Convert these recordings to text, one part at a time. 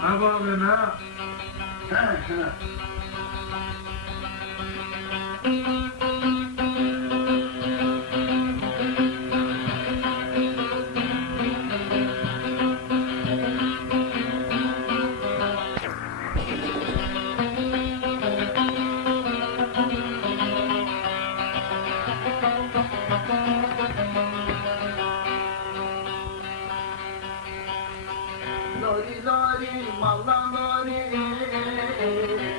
Ha bağlayın ha. Lori lori malla lori,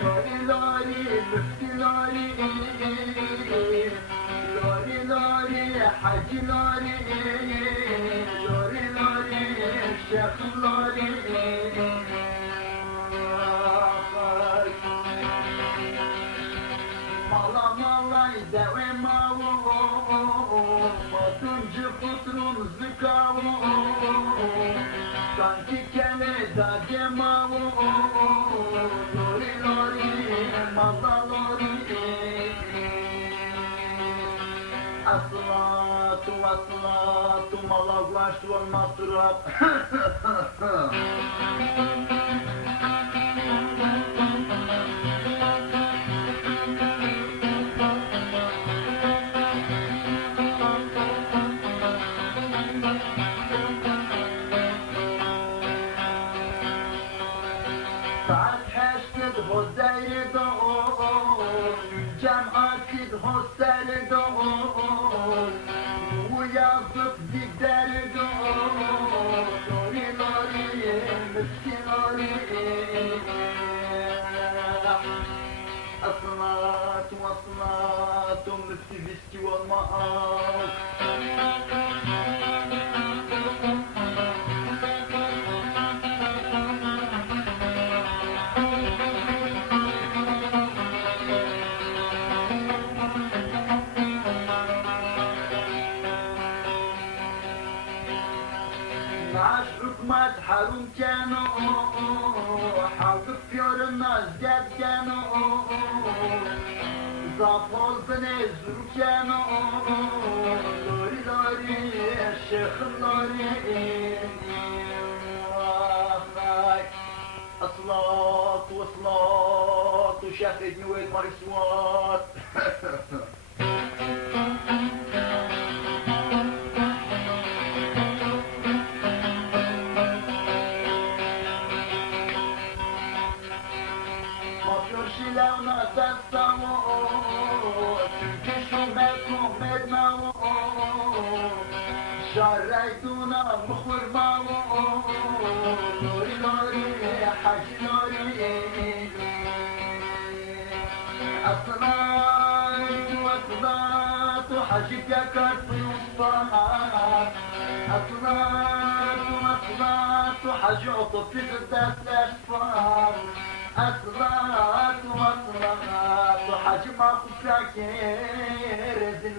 lori lori müftü lori, lori lori hacı lori, lori lori şeyh lori. Mala mala deve mavu, matuncu putrun zıkavu. Sanki kele da cemavu, lori lori malla lori. Aslatu aslatu malla guaştu olmazdurat. Saat heşted hozeyri doğur, cemaatid hosteri doğur, bu yazıp zideri doğur, lori lori miskin lori. Asılatu asılatu müftü viski olmaz. Naş hükmet harum keno, halkı fiyoruna zed keno, zapozne zuru keno, lori lori şeyh lori. Aslatu aslatu şeyh edni ve mariswat. Şilevna destavu, çünkü şu mekum mednavu, şarreyduna muhurmavu, lori lori hacı lori. Asılatu asılatu hacı yakartı yusfahat. Asılatu asılatu hacı otopi gıdaslar şfat. Asılatu asılatu hacı mahfuz şakir, rezil